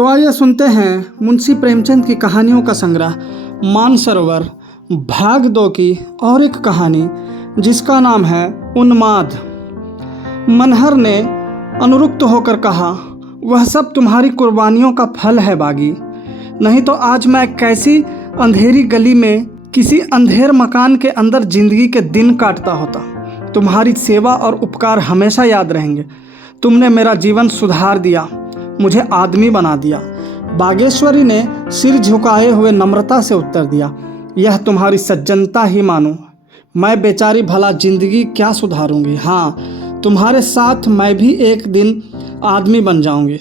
तो आइए सुनते हैं मुंशी प्रेमचंद की कहानियों का संग्रह मानसरोवर भाग 2 की और एक कहानी जिसका नाम है उन्माद। मनहर ने अनुरुक्त होकर कहा, वह सब तुम्हारी कुर्बानियों का फल है बागी, नहीं तो आज मैं कैसी अंधेरी गली में किसी अंधेर मकान के अंदर जिंदगी के दिन काटता होता। तुम्हारी सेवा और उपकार हमेशा याद रहेंगे। तुमने मेरा जीवन सुधार दिया, मुझे आदमी बना दिया। बागेश्वरी ने सिर झुकाए हुए नम्रता से उत्तर दिया, यह तुम्हारी सज्जनता ही मानो। मैं बेचारी भला जिंदगी क्या सुधारूंगी। हाँ, तुम्हारे साथ मैं भी एक दिन आदमी बन जाऊंगी।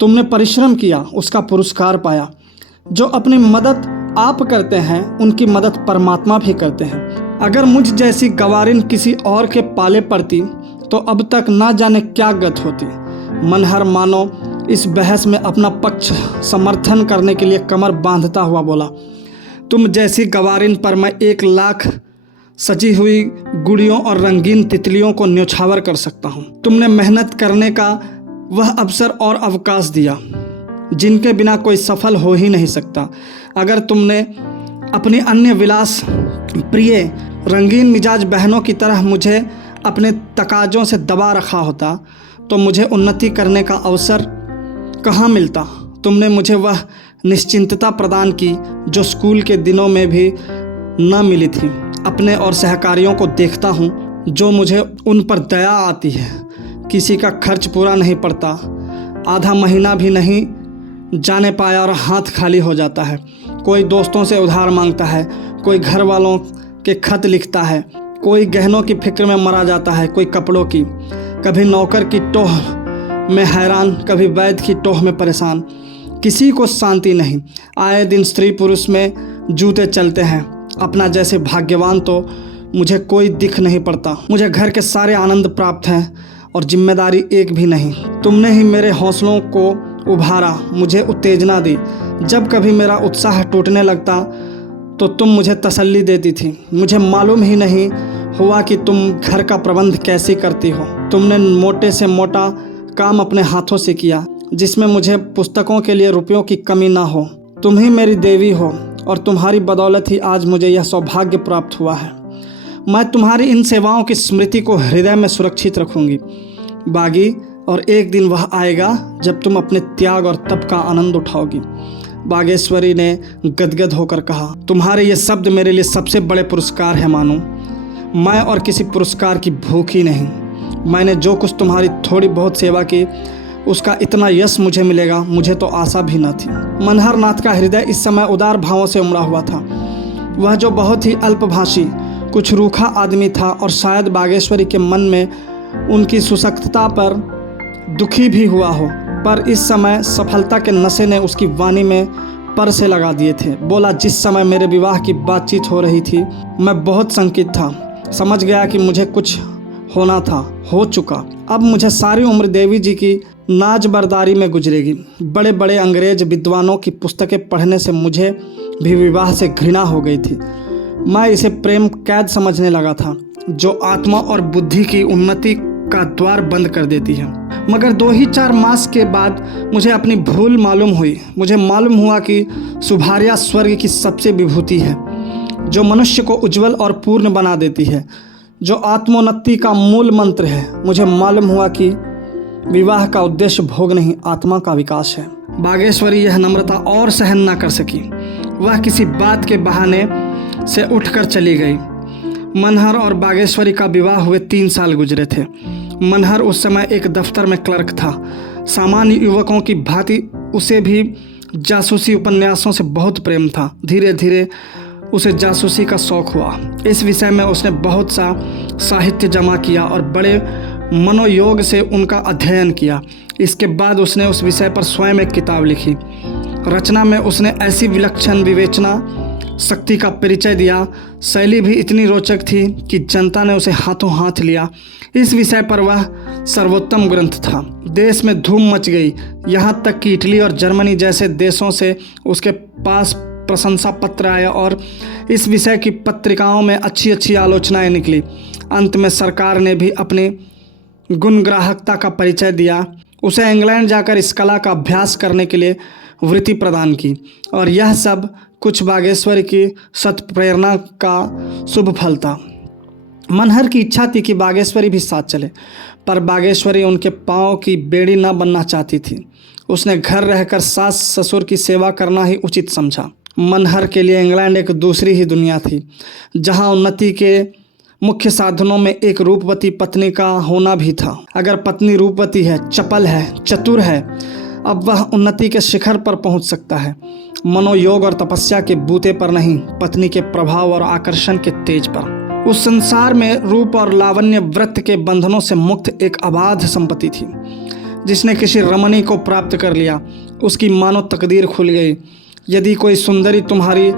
तुमने परिश्रम किया, उसका पुरस्कार पाया। जो अपनी मदद आप करते हैं उनकी मदद परमात्मा भी करते हैं। अगर मुझ जैसी गवारिन किसी और के पाले पड़ती तो अब तक ना जाने क्या गत होती। मनहर मानो इस बहस में अपना पक्ष समर्थन करने के लिए कमर बांधता हुआ बोला, तुम जैसी गवारिन पर मैं 1 लाख सजी हुई गुड़ियों और रंगीन तितलियों को न्योछावर कर सकता हूँ। तुमने मेहनत करने का वह अवसर और अवकाश दिया जिनके बिना कोई सफल हो ही नहीं सकता। अगर तुमने अपनी अन्य विलास प्रिय रंगीन मिजाज बहनों की तरह मुझे अपने तकाजों से दबा रखा होता तो मुझे उन्नति करने का अवसर कहाँ मिलता। तुमने मुझे वह निश्चिंतता प्रदान की जो स्कूल के दिनों में भी न मिली थी। अपने और सहकारियों को देखता हूँ जो मुझे उन पर दया आती है। किसी का खर्च पूरा नहीं पड़ता, आधा महीना भी नहीं जाने पाया और हाथ खाली हो जाता है। कोई दोस्तों से उधार मांगता है, कोई घर वालों के खत लिखता है, कोई गहनों की फिक्र में मरा जाता है, कोई कपड़ों की। कभी नौकर की टोह में हैरान, कभी वैद्य की टोह में परेशान। किसी को शांति नहीं। आए दिन स्त्री पुरुष में जूते चलते हैं। अपना जैसे भाग्यवान तो मुझे कोई दिख नहीं पड़ता। मुझे घर के सारे आनंद प्राप्त हैं और जिम्मेदारी एक भी नहीं। तुमने ही मेरे हौसलों को उभारा, मुझे उत्तेजना दी। जब कभी मेरा उत्साह टूटने लगता तो तुम मुझे तसल्ली देती थी। मुझे मालूम ही नहीं हुआ कि तुम घर का प्रबंध कैसे करती हो। तुमने मोटे से मोटा काम अपने हाथों से किया जिसमें मुझे पुस्तकों के लिए रुपयों की कमी ना हो। तुम ही मेरी देवी हो और तुम्हारी बदौलत ही आज मुझे यह सौभाग्य प्राप्त हुआ है। मैं तुम्हारी इन सेवाओं की स्मृति को हृदय में सुरक्षित रखूंगी बागी, और एक दिन वह आएगा जब तुम अपने त्याग और तप का आनंद उठाओगी। बागेश्वरी ने गदगद होकर कहा, तुम्हारे ये शब्द मेरे लिए सबसे बड़े पुरस्कार है मानो। मैं और किसी पुरस्कार की भूखी नहीं। मैंने जो कुछ तुम्हारी थोड़ी बहुत सेवा की उसका इतना यश मुझे मिलेगा, मुझे तो आशा भी न थी। मनहर नाथ का हृदय इस समय उदार भावों से उमड़ा हुआ था। वह जो बहुत ही अल्पभाषी, कुछ रूखा आदमी था और शायद बागेश्वरी के मन में उनकी सुशक्तता पर दुखी भी हुआ हो, पर इस समय सफलता के नशे ने उसकी वाणी में पर से लगा दिए थे। बोला, जिस समय मेरे विवाह की बातचीत हो रही थी मैं बहुत शंकित था। समझ गया कि मुझे कुछ होना था, हो चुका। अब मुझे सारी उम्र देवी जी की नाजबरदारी में गुजरेगी। बड़े बड़े अंग्रेज विद्वानों की पुस्तकें पढ़ने से मुझे भी विवाह से घृणा हो गई थी। मैं इसे प्रेम कैद समझने लगा था जो आत्मा और बुद्धि की उन्नति का द्वार बंद कर देती है। मगर 2 ही 4 मास के बाद मुझे अपनी भूल मालूम हुई। मुझे मालूम हुआ कि सुभार्या स्वर्ग की सबसे विभूति है जो मनुष्य को उज्जवल और पूर्ण बना देती है, जो आत्मोन्नति का मूल मंत्र है। मुझे मालूम हुआ कि विवाह का उद्देश्य भोग नहीं, आत्मा का विकास है। बागेश्वरी यह नम्रता और सहन न कर सकी। वह किसी बात के बहाने से उठकर चली गई। मनहर और बागेश्वरी का विवाह हुए 3 साल गुजरे थे। मनहर उस समय एक दफ्तर में क्लर्क था। सामान्य युवकों की भांति उसे भी जासूसी उपन्यासों से बहुत प्रेम था। धीरे धीरे उसे जासूसी का शौक हुआ। इस विषय में उसने बहुत सा साहित्य जमा किया और बड़े मनोयोग से उनका अध्ययन किया। इसके बाद उसने उस विषय पर स्वयं एक किताब लिखी। रचना में उसने ऐसी विलक्षण विवेचना शक्ति का परिचय दिया। शैली भी इतनी रोचक थी कि जनता ने उसे हाथों हाथ लिया। इस विषय पर वह सर्वोत्तम ग्रंथ था। देश में धूम मच गई, यहाँ तक कि इटली और जर्मनी जैसे देशों से उसके पास प्रशंसा पत्र आए और इस विषय की पत्रिकाओं में अच्छी अच्छी आलोचनाएं निकली। अंत में सरकार ने भी अपनी गुणग्राहकता का परिचय दिया। उसे इंग्लैंड जाकर इस कला का अभ्यास करने के लिए वृत्ति प्रदान की और यह सब कुछ बागेश्वरी की सत्प्रेरणा का शुभ फल था। मनहर की इच्छा थी कि बागेश्वरी भी साथ चले, पर बागेश्वरी उनके पांव की बेड़ी न बनना चाहती थी। उसने घर रहकर सास ससुर की सेवा करना ही उचित समझा। मनहर के लिए इंग्लैंड एक दूसरी ही दुनिया थी, जहां उन्नति के मुख्य साधनों में एक रूपवती पत्नी का होना भी था। अगर पत्नी रूपवती है, चपल है, चतुर है, अब वह उन्नति के शिखर पर पहुंच सकता है। मनोयोग और तपस्या के बूते पर नहीं, पत्नी के प्रभाव और आकर्षण के तेज पर। उस संसार में रूप और लावण्य व्रत के बंधनों से मुक्त एक अबाध संपत्ति थी। जिसने किसी रमणी को प्राप्त कर लिया, उसकी मानो तकदीर खुल गई। यदि कोई सुंदरी तुम्हारी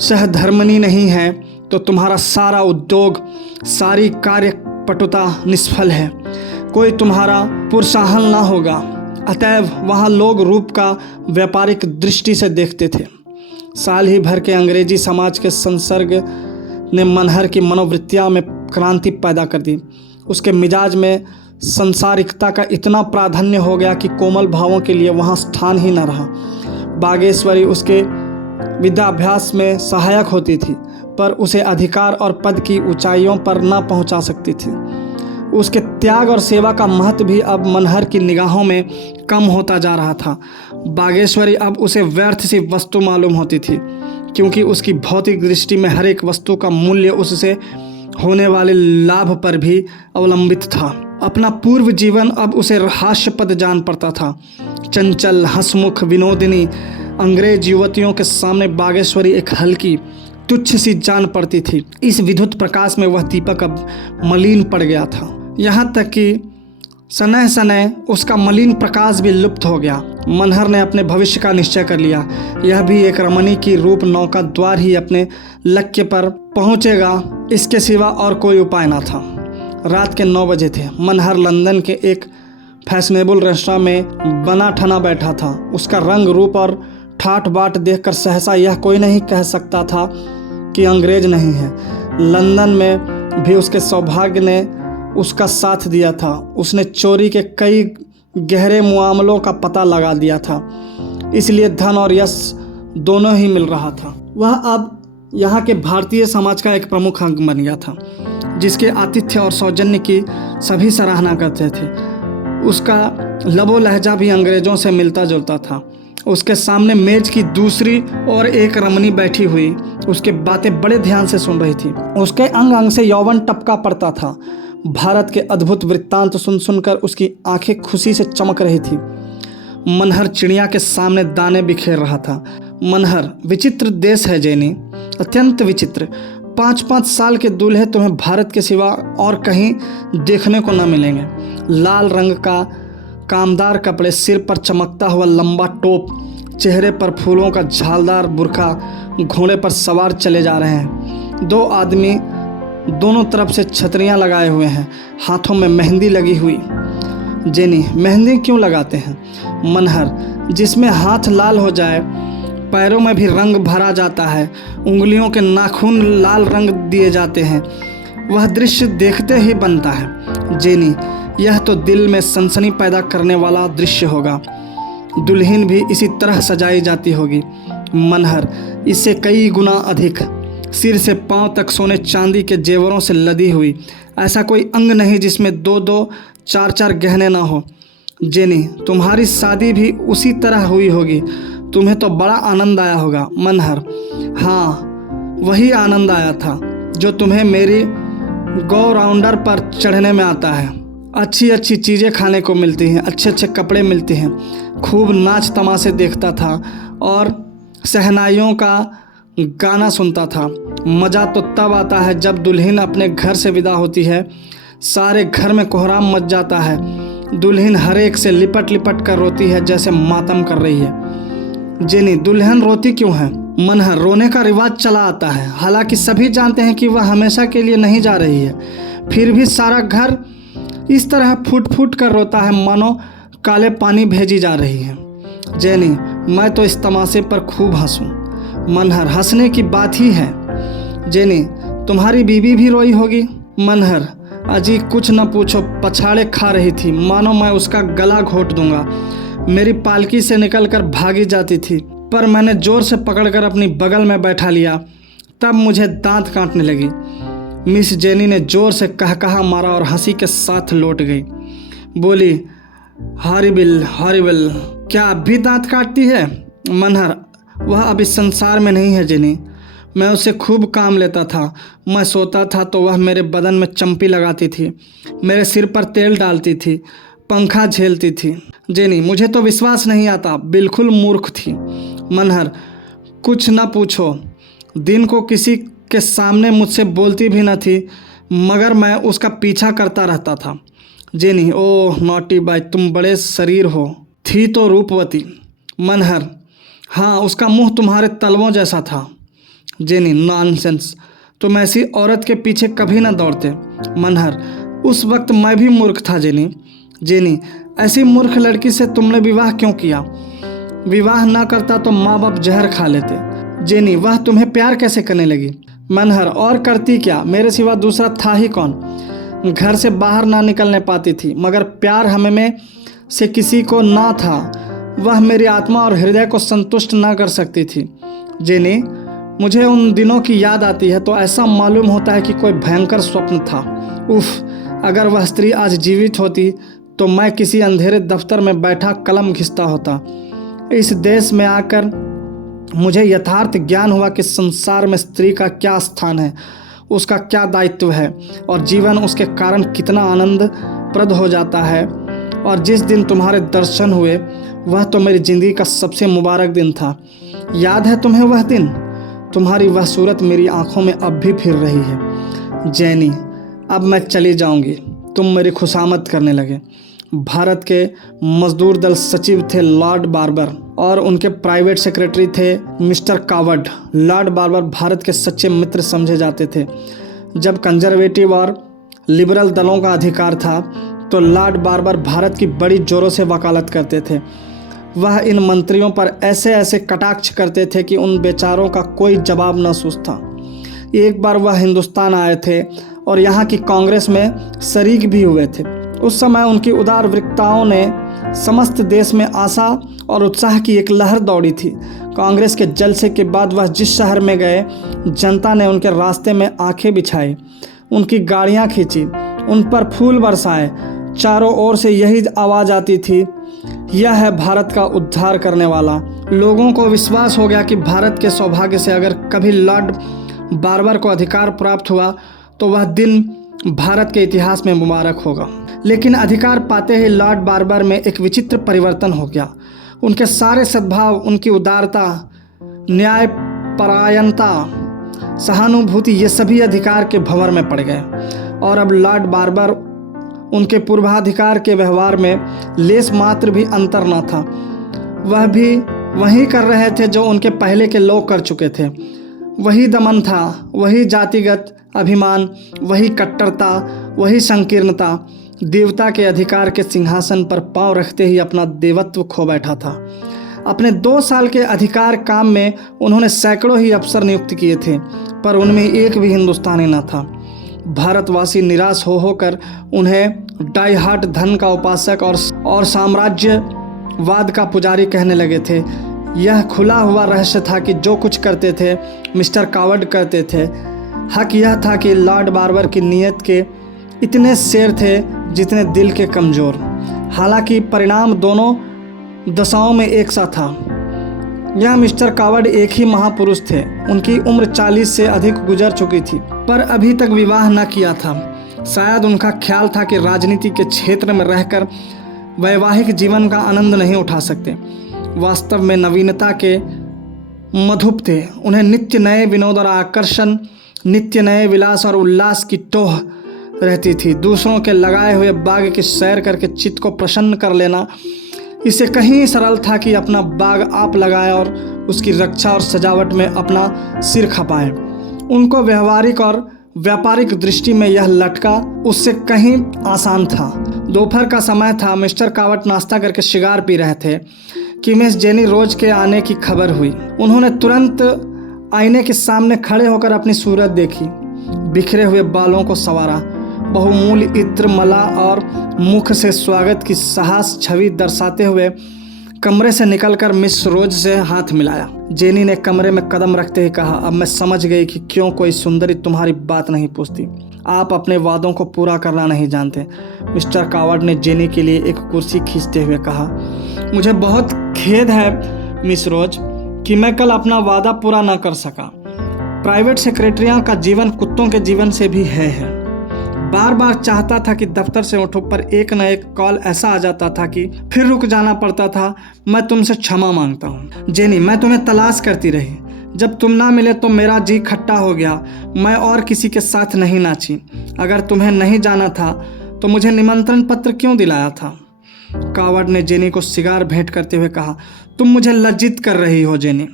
सहधर्मिणी नहीं है तो तुम्हारा सारा उद्योग, सारी कार्यपटुता निष्फल है। कोई तुम्हारा पुरुषाहल ना होगा। अतएव वहाँ लोग रूप का व्यापारिक दृष्टि से देखते थे। साल ही भर के अंग्रेजी समाज के संसर्ग ने मनहर की मनोवृत्तियाँ में क्रांति पैदा कर दी। उसके मिजाज में संसारिकता का इतना प्राधान्य हो गया कि कोमल भावों के लिए वहाँ स्थान ही न रहा। बागेश्वरी उसके विद्याभ्यास में सहायक होती थी, पर उसे अधिकार और पद की ऊंचाइयों पर न पहुंचा सकती थी। उसके त्याग और सेवा का महत्व भी अब मनहर की निगाहों में कम होता जा रहा था। बागेश्वरी अब उसे व्यर्थ सी वस्तु मालूम होती थी, क्योंकि उसकी भौतिक दृष्टि में हर एक वस्तु का मूल्य उससे होने वाले लाभ पर भी अवलंबित था। अपना पूर्व जीवन अब उसे हास्यपद जान पड़ता था। चंचल, हंसमुख, विनोदिनी अंग्रेज युवतियों के सामने बागेश्वरी एक हल्की, तुच्छ सी जान पड़ती थी। इस विद्युत प्रकाश में वह दीपक अब मलिन पड़ गया था। यहाँ तक कि सनह सनह उसका मलिन प्रकाश भी लुप्त हो गया। मनहर ने अपने भविष्य का निश्चय कर लिया। यह भी एक रमणी की रूप नौका द्वार ही अपने लक्ष्य पर पहुँचेगा, इसके सिवा और कोई उपाय न था। रात के 9 बजे थे। मनहर लंदन के एक फैशनेबल रेस्टोरेंट में बना ठना बैठा था। उसका रंग, रूप और ठाट बाट देखकर सहसा यह कोई नहीं कह सकता था कि अंग्रेज नहीं है। लंदन में भी उसके सौभाग्य ने उसका साथ दिया था। उसने चोरी के कई गहरे मामलों का पता लगा दिया था, इसलिए धन और यश दोनों ही मिल रहा था। वह अब यहाँ के भारतीय समाज का एक प्रमुख अंग बन गया था, जिसके आतिथ्य और सौजन्य की सभी सराहना करते थे। उसका लबो लहजा भी अंग्रेजों से मिलता जुलता था। उसके सामने मेज की दूसरी और एक रमणी बैठी हुई उसके बातें बड़े ध्यान से सुन रही थी। उसके अंग अंग से यौवन टपका पड़ता था। भारत के अद्भुत वृत्तांत सुन सुनकर उसकी आंखें खुशी से चमक रही थी। मनहर चिड़िया के सामने दाने बिखेर रहा था। मनहर, विचित्र देश है जेनी, अत्यंत विचित्र। 5-5 साल के दूल्हे तुम्हें भारत के सिवा और कहीं देखने को न मिलेंगे। लाल रंग का कामदार कपड़े, सिर पर चमकता हुआ लंबा टोप, चेहरे पर फूलों का झालदार बुर्का, घोड़े पर सवार चले जा रहे हैं। 2 आदमी दोनों तरफ से छतरियां लगाए हुए हैं, हाथों में मेहंदी लगी हुई। जेनी, मेहंदी क्यों लगाते हैं? मनहर, जिसमें हाथ लाल हो जाए, पैरों में भी रंग भरा जाता है, उंगलियों के नाखून लाल रंग दिए जाते हैं, वह दृश्य देखते ही बनता है। जेनी, यह तो दिल में सनसनी पैदा करने वाला दृश्य होगा। दुल्हन भी इसी तरह सजाई जाती होगी। मनहर, इससे कई गुना अधिक। सिर से पांव तक सोने चांदी के जेवरों से लदी हुई। ऐसा कोई अंग नहीं जिसमें 2-2, 4-4 गहने ना हो। जेनी, तुम्हारी शादी भी उसी तरह हुई होगी। तुम्हें तो बड़ा आनंद आया होगा। मनहर, हाँ, वही आनंद आया था जो तुम्हें मेरी गो राउंडर पर चढ़ने में आता है। अच्छी अच्छी चीज़ें खाने को मिलती हैं, अच्छे अच्छे कपड़े मिलते हैं, खूब नाच तमाशे देखता था और शहनाइयों का गाना सुनता था। मज़ा तो तब आता है जब दुल्हन अपने घर से विदा होती है। सारे घर में कोहराम मच जाता है। दुल्हन हर एक से लिपट लिपट कर रोती है जैसे मातम कर रही है। जेनी, दुल्हन रोती क्यों है? मनहर, रोने का रिवाज चला आता है। हालांकि सभी जानते हैं कि वह हमेशा के लिए नहीं जा रही है, फिर भी सारा घर इस तरह फूट फूट कर रोता है मानो काले पानी भेजी जा रही है। जेनी, मैं तो इस तमाशे पर खूब हंसूं। मनहर, हंसने की बात ही है। जेनी, तुम्हारी बीवी भी रोई होगी। मनहर, अजी कुछ न पूछो, पछाड़े खा रही थी, मानो मैं उसका गला घोट दूंगा। मेरी पालकी से निकलकर भागी जाती थी, पर मैंने जोर से पकड़कर अपनी बगल में बैठा लिया। तब मुझे दांत काटने लगी। मिस जेनी ने जोर से कहकहा मारा और हंसी के साथ लौट गई। बोली, हॉरिबल हॉरिबल, क्या अब भी दांत काटती है? मनहर, वह अब इस संसार में नहीं है जेनी। मैं उसे खूब काम लेता था। मैं सोता था तो वह मेरे बदन में चंपी लगाती थी, मेरे सिर पर तेल डालती थी, पंखा झेलती थी। जेनी, मुझे तो विश्वास नहीं आता, बिल्कुल मूर्ख थी। मनहर, कुछ न पूछो, दिन को किसी के सामने मुझसे बोलती भी न थी, मगर मैं उसका पीछा करता रहता था। जेनी, ओह नॉटी बाय, तुम बड़े शरीर हो। थी तो रूपवती। मनहर, हाँ, उसका मुंह तुम्हारे तलवों जैसा था। जेनी, नॉनसेंस, तुम ऐसी औरत के पीछे कभी न दौड़ते। मनहर, उस वक्त मैं भी मूर्ख था जेनी। जेनी, ऐसी मूर्ख लड़की से तुमने विवाह क्यों किया? विवाह ना करता तो माँ बाप जहर खा लेते। जेनी, वह तुम्हें प्यार कैसे करने लगी? मनहर, और करती क्या, मेरे सिवा दूसरा था ही कौन। घर से बाहर ना निकलने पाती थी, मगर प्यार हमें से किसी को ना था। वह मेरी आत्मा और हृदय को संतुष्ट ना कर सकती थी। जेनी, मुझे उन दिनों की याद आती है तो ऐसा मालूम होता है कि कोई भयंकर स्वप्न था। उफ, अगर वह स्त्री आज जीवित होती तो मैं किसी अंधेरे दफ्तर में बैठा कलम घिसता होता। इस देश में आकर मुझे यथार्थ ज्ञान हुआ कि संसार में स्त्री का क्या स्थान है, उसका क्या दायित्व है, और जीवन उसके कारण कितना आनंदप्रद हो जाता है। और जिस दिन तुम्हारे दर्शन हुए वह तो मेरी ज़िंदगी का सबसे मुबारक दिन था। याद है तुम्हें वह दिन? तुम्हारी वह सूरत मेरी आंखों में अब भी फिर रही है। जेनी, अब मैं चली जाऊंगी। तुम मेरी खुशामद करने लगे। भारत के मजदूर दल सचिव थे लॉर्ड बार्बर और उनके प्राइवेट सेक्रेटरी थे मिस्टर कावड। लॉर्ड बार्बर भारत के सच्चे मित्र समझे जाते थे। जब कंजर्वेटिव और लिबरल दलों का अधिकार था तो लॉर्ड बार्बर भारत की बड़ी जोरों से वकालत करते थे। वह इन मंत्रियों पर ऐसे ऐसे कटाक्ष करते थे कि उन बेचारों का कोई जवाब न सूझता। एक बार वह हिंदुस्तान आए थे और यहाँ की कांग्रेस में शरीक भी हुए थे। उस समय उनकी उदार वक्ताओं ने समस्त देश में आशा और उत्साह की एक लहर दौड़ी थी। कांग्रेस के जलसे के बाद वह जिस शहर में गए, जनता ने उनके रास्ते में आंखें बिछाई, उनकी गाड़ियाँ खींची, उन पर फूल बरसाए। चारों ओर से यही आवाज़ आती थी, यह है भारत का उद्धार करने वाला। लोगों को विश्वास हो गया कि भारत के सौभाग्य से अगर कभी लॉर्ड बार्बर को अधिकार प्राप्त हुआ तो वह दिन भारत के इतिहास में मुबारक होगा। लेकिन अधिकार पाते ही लॉर्ड बार्बर में एक विचित्र परिवर्तन हो गया। उनके सारे सद्भाव, उनकी उदारता, न्यायपरायणता, सहानुभूति, ये सभी अधिकार के भंवर में पड़ गए और अब लॉर्ड बार्बर उनके पूर्वाधिकार के व्यवहार में लेस मात्र भी अंतर न था। वह भी वही कर रहे थे जो उनके पहले के लोग कर चुके थे। वही दमन था, वही जातिगत अभिमान, वही कट्टरता, वही संकीर्णता। देवता के अधिकार के सिंहासन पर पांव रखते ही अपना देवत्व खो बैठा था। अपने 2 साल के अधिकार काम में उन्होंने सैकड़ों ही अफसर नियुक्त किए थे, पर उनमें एक भी हिंदुस्तानी न था। भारतवासी निराश हो होकर उन्हें डाई हार्ट धन का उपासक और साम्राज्यवाद का पुजारी कहने लगे थे। यह खुला हुआ रहस्य था कि जो कुछ करते थे मिस्टर कावड करते थे। हक यह था कि लॉर्ड बार्बर की नीयत के इतने शेर थे जितने दिल के कमज़ोर। हालांकि परिणाम दोनों दशाओं में एक सा था। यह मिस्टर कावड एक ही महापुरुष थे। उनकी उम्र 40 से अधिक गुजर चुकी थी, पर अभी तक विवाह न किया था। शायद उनका ख्याल था कि राजनीति के क्षेत्र में रहकर वैवाहिक जीवन का आनंद नहीं उठा सकते। वास्तव में नवीनता के मधुप थे। उन्हें नित्य नए विनोद और आकर्षण, नित्य नए विलास और उल्लास की टोह रहती थी। दूसरों के लगाए हुए बाग की सैर करके चित्त को प्रसन्न कर लेना इससे कहीं सरल था कि अपना बाग आप लगाएं और उसकी रक्षा और सजावट में अपना सिर खपाएं। उनको व्यवहारिक और व्यापारिक दृष्टि में यह लटका उससे कहीं आसान था। दोपहर का समय था। मिस्टर कावट नाश्ता करके सिगार पी रहे थे कि मिस जेनी रोज के आने की खबर हुई। उन्होंने तुरंत आईने के सामने खड़े होकर अपनी सूरत देखी, बिखरे हुए बालों को संवारा। बहुमूल्य इत्र, मला और मुख से स्वागत की साहस छवि दर्शाते हुए कमरे से निकलकर मिस रोज से हाथ मिलाया। जेनी ने कमरे में कदम रखते ही कहा, अब मैं समझ गई कि क्यों कोई सुंदरी तुम्हारी बात नहीं पूछती। आप अपने वादों को पूरा करना नहीं जानते। मिस्टर कावर्ड ने जेनी के लिए एक कुर्सी खींचते हुए कहा, मुझे बहुत खेद है मिस रोज कि मैं कल अपना वादा पूरा न कर सका। प्राइवेट सेक्रेटरियां का जीवन कुत्तों के जीवन से भी है। बार बार चाहता था कि दफ्तर से उठो, पर एक न एक कॉल ऐसा आ जाता था कि फिर रुक जाना पड़ता था। मैं तुमसे क्षमा मांगता हूँ जेनी, मैं तुम्हें तलाश करती रही। जब तुम ना मिले तो मेरा जी खट्टा हो गया। मैं और किसी के साथ नहीं नाची। अगर तुम्हें नहीं जाना था तो मुझे निमंत्रण पत्र क्यों दिलाया था? कावर्ड ने जेनी को सिगार भेंट करते हुए कहा, तुम मुझे लज्जित कर रही हो जेनी।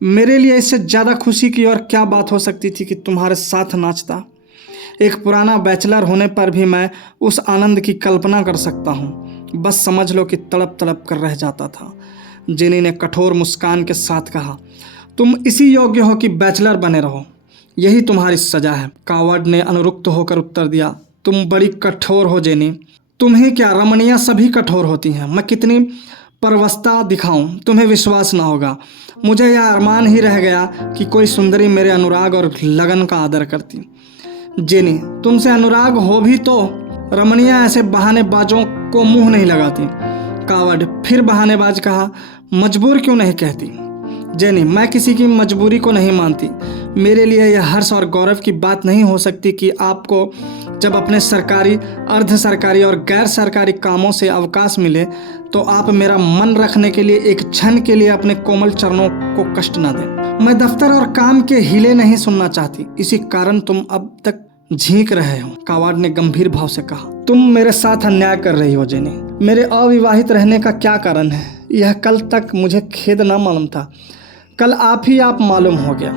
मेरे लिए इससे ज़्यादा खुशी की और क्या बात हो सकती थी कि तुम्हारे साथ नाचता। एक पुराना बैचलर होने पर भी मैं उस आनंद की कल्पना कर सकता हूँ। बस समझ लो कि तड़प तड़प कर रह जाता था। जेनी ने कठोर मुस्कान के साथ कहा, तुम इसी योग्य हो कि बैचलर बने रहो, यही तुम्हारी सजा है। कावर्ड ने अनुरुक्त होकर उत्तर दिया, तुम बड़ी कठोर हो जेनी। तुम ही क्या, रमणियाँ सभी कठोर होती हैं। मैं कितनी परवस्ता दिखाऊं, तुम्हें विश्वास ना होगा। मुझे यह अरमान ही रह गया कि कोई सुंदरी मेरे अनुराग और लगन का आदर करती। जेनी, तुमसे अनुराग हो भी तो रमणियाँ ऐसे बहानेबाजों को मुंह नहीं लगाती। कावर्ड फिर बहानेबाज कहा, मजबूर क्यों नहीं कहती? जेनी, मैं किसी की मजबूरी को नहीं मानती। मेरे लिए यह हर्ष और गौरव की बात नहीं हो सकती कि आपको जब अपने सरकारी, अर्ध सरकारी और गैर सरकारी कामों से अवकाश मिले तो आप मेरा मन रखने के लिए एक क्षण के लिए अपने कोमल चरणों को कष्ट न दें। मैं दफ्तर और काम के हीले नहीं सुनना चाहती, इसी कारण तुम अब तक झींक रहे हो। कावर्ड ने गंभीर भाव से कहा, तुम मेरे साथ अन्याय कर रही हो जेनी। मेरे अविवाहित रहने का क्या कारण है? यह कल तक मुझे खेद न मालूम था, कल आप मालूम हो गया।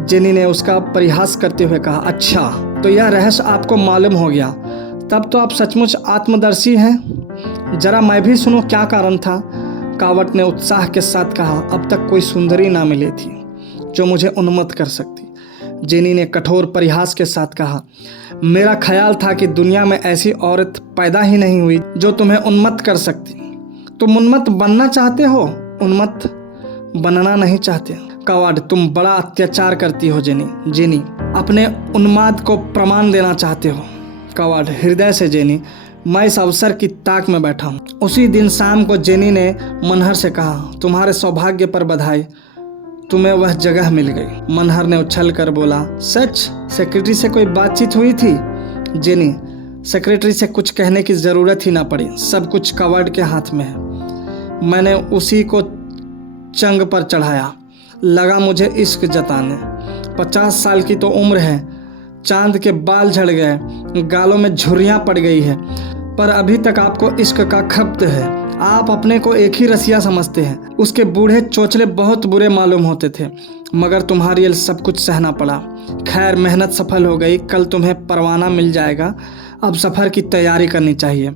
जेनी ने उसका परिहास करते हुए कहा, अच्छा तो यह रहस्य आपको मालूम हो गया, तब तो आप सचमुच आत्मदर्शी हैं। जरा मैं भी सुनो क्या कारण था। कावर्ड ने उत्साह के साथ कहा, अब तक कोई सुंदरी ना मिली थी जो मुझे उन्मत्त कर सकती। जेनी ने कठोर परिहास के साथ कहा, मेरा ख्याल था कि दुनिया में ऐसी औरत पैदा ही नहीं हुई जो तुम्हें उन्मत्त कर सकती। तुम उन्मत्त बनना चाहते हो, उन्मत्त बनना नहीं चाहते। कावर्ड, तुम बड़ा अत्याचार करती हो जेनी, अपने उन्माद को प्रमाण देना चाहते हो। कावर्ड, हृदय से जेनी, मैं इस अवसर की ताक में बैठा हूँ। उसी दिन शाम को जेनी ने मनहर से कहा, तुम्हारे सौभाग्य पर बधाई, तुम्हें वह जगह मिल गई। मनहर ने उछल कर बोला, सच? सेक्रेटरी से कोई बातचीत हुई थी? जेनी, सेक्रेटरी से कुछ कहने की ज़रूरत ही ना पड़ी, सब कुछ कावर्ड के हाथ में है। मैंने उसी को चंग पर चढ़ाया, लगा मुझे इश्क जताने। 50 साल की तो उम्र है, चांद के बाल झड़ गए, गालों में झुर्रियाँ पड़ गई है, पर अभी तक आपको इश्क का खप्त है। आप अपने को एक ही रसिया समझते हैं। उसके बूढ़े चोचले बहुत बुरे मालूम होते थे, मगर तुम्हारे लिए सब कुछ सहना पड़ा। खैर, मेहनत सफल हो गई, कल तुम्हें परवाना मिल जाएगा। अब सफ़र की तैयारी करनी चाहिए।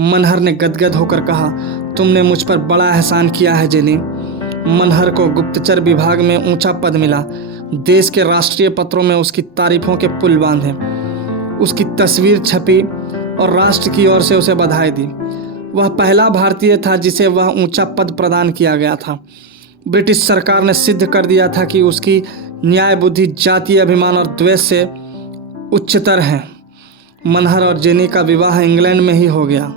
मनहर ने गदगद होकर कहा, तुमने मुझ पर बड़ा एहसान किया है जेनी। मनहर को गुप्तचर विभाग में ऊंचा पद मिला। देश के राष्ट्रीय पत्रों में उसकी तारीफों के पुल बांधे, उसकी तस्वीर छपी और राष्ट्र की ओर से उसे बधाई दी। वह पहला भारतीय था जिसे वह ऊंचा पद प्रदान किया गया था। ब्रिटिश सरकार ने सिद्ध कर दिया था कि उसकी न्याय बुद्धि जातीय अभिमान और द्वेष से उच्चतर है। मनहर और जेनी का विवाह इंग्लैंड में ही हो गया।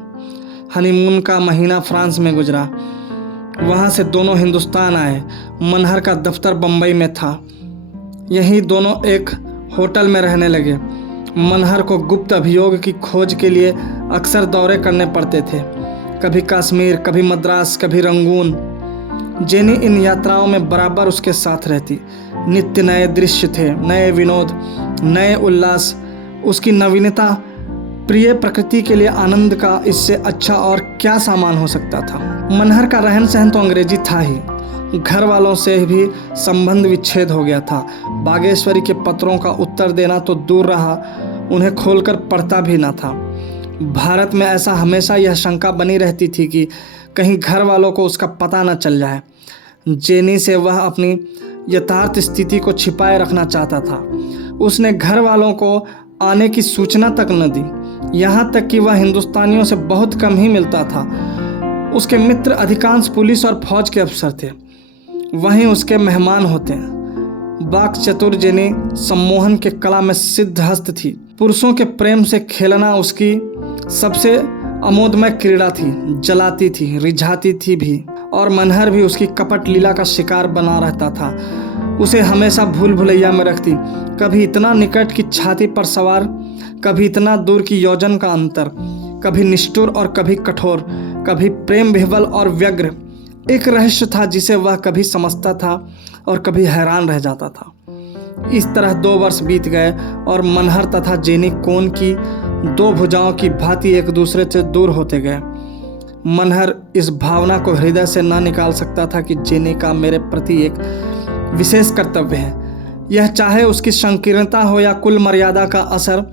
हनीमून का महीना फ्रांस में गुजरा, वहाँ से दोनों हिंदुस्तान आए। मनहर का दफ्तर बम्बई में था, यहीं दोनों एक होटल में रहने लगे। मनहर को गुप्त अभियोग की खोज के लिए अक्सर दौरे करने पड़ते थे, कभी कश्मीर, कभी मद्रास, कभी रंगून। जेनी इन यात्राओं में बराबर उसके साथ रहती। नित्य नए दृश्य थे, नए विनोद, नए उल्लास। उसकी नवीनता प्रिय प्रकृति के लिए आनंद का इससे अच्छा और क्या सामान हो सकता था। मनहर का रहन सहन तो अंग्रेजी था ही, घर वालों से भी संबंध विच्छेद हो गया था। बागेश्वरी के पत्रों का उत्तर देना तो दूर रहा, उन्हें खोलकर पढ़ता भी न था। भारत में ऐसा हमेशा यह शंका बनी रहती थी कि कहीं घर वालों को उसका पता न चल जाए। जेनी से वह अपनी यथार्थ स्थिति को छिपाए रखना चाहता था। उसने घर वालों को आने की सूचना तक न दी। यहाँ तक कि वह हिंदुस्तानियों से बहुत कम ही मिलता था। उसके मित्र अधिकांश पुलिस और फौज के अफसर थे, वहीं उसके मेहमान होते। वाक चतुर जेनी सम्मोहन के कला में सिद्धहस्त थी। पुरुषों के प्रेम से खेलना उसकी सबसे अमोदमय क्रीड़ा थी। जलाती थी, रिझाती थी भी, और मनहर भी उसकी कपट लीला का शिकार बना रहता था। उसे हमेशा भूल भुलैया में रखती। कभी इतना निकट की छाती पर सवार, कभी इतना दूर की योजन का अंतर, कभी निष्ठुर और कभी कठोर, कभी प्रेम विह्वल और व्यग्र। एक रहस्य था जिसे वह कभी समझता था और कभी हैरान रह जाता था। इस तरह 2 वर्ष बीत गए और मनहर तथा जेनी कोन की 2 भुजाओं की भांति एक दूसरे से दूर होते गए। मनहर इस भावना को हृदय से न निकाल सकता था कि जेनी का मेरे प्रति एक विशेष कर्तव्य है। यह चाहे उसकी संकीर्णता हो या कुल मर्यादा का असर,